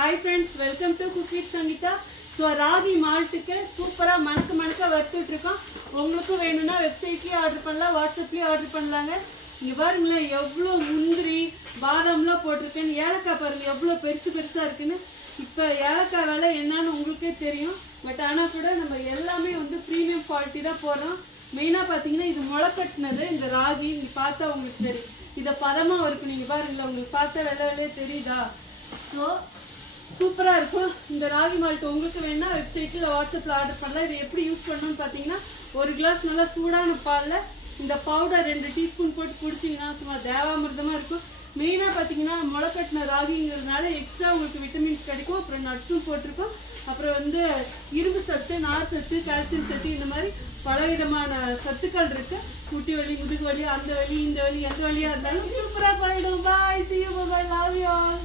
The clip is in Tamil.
Hi friends, welcome to Cook with Sangeeta. So ragi மால்ட்டுக்கு சூப்பரா மணக்க வறுத்துட்டு இருக்கோம். உங்களுக்கு வேணும்னா வெப்சைட்லயே ஆர்டர் பண்ணலாம், வாட்ஸ்அப்லயே ஆர்டர் பண்ணலாங்க. இங்க பாருங்களேன் எவ்வளோ முந்திரி பாதாம்லாம் போட்டிருக்கேன்னு. ஏலக்காய் பாருங்க எவ்வளோ பெருசா இருக்குன்னு. இப்போ ஏலக்காய் விலை என்னன்னு உங்களுக்கே தெரியும். பட் ஆனால் கூட நம்ம எல்லாமே ப்ரீமியம் குவாலிட்டி தான் போடுறோம். மெயினாக பார்த்தீங்கன்னா இது முளைக்கட்டினது. இந்த ராகி இங்கே பார்த்தா உங்களுக்கு தெரியும். இதை பதமாக இருக்கும். நீங்கள் பாருங்களேன், உங்களுக்கு பார்த்தா வெள்ளையே தெரியுதா? ஸோ சூப்பராக இருக்கும். இந்த ராகி மால்ட் உங்களுக்கு வேணா வெப்சைட்டில் வாட்ஸ்அப்பில் ஆர்டர் பண்ணலாம். இதை எப்படி யூஸ் பண்ணணும்னு பார்த்தீங்கன்னா, ஒரு கிளாஸ் நல்லா சூடான பாலில் இந்த பவுடர் 2 டீஸ்பூன் போட்டு குடிச்சிங்கன்னா சும்மா தேவாமிர்தமாக இருக்கும். மெயினாக பார்த்தீங்கன்னா முளைக்கட்டின ராகிங்கிறதுனால எக்ஸ்ட்ரா உங்களுக்கு விட்டமின்ஸ் கிடைக்கும். அப்புறம் நட்ஸும் போட்டிருக்கோம். அப்புறம் இரும்பு சத்து, நார் சத்து, கால்சியம் சத்து, இந்த மாதிரி பலவிதமான சத்துக்கள் இருக்குது. முட்டி வலி, முதுகு வலி, அந்த வலி, இந்த வலி, எந்த வலியாக இருந்தாலும் சூப்பராக போயிடும். பாய், see you, bye, love you all.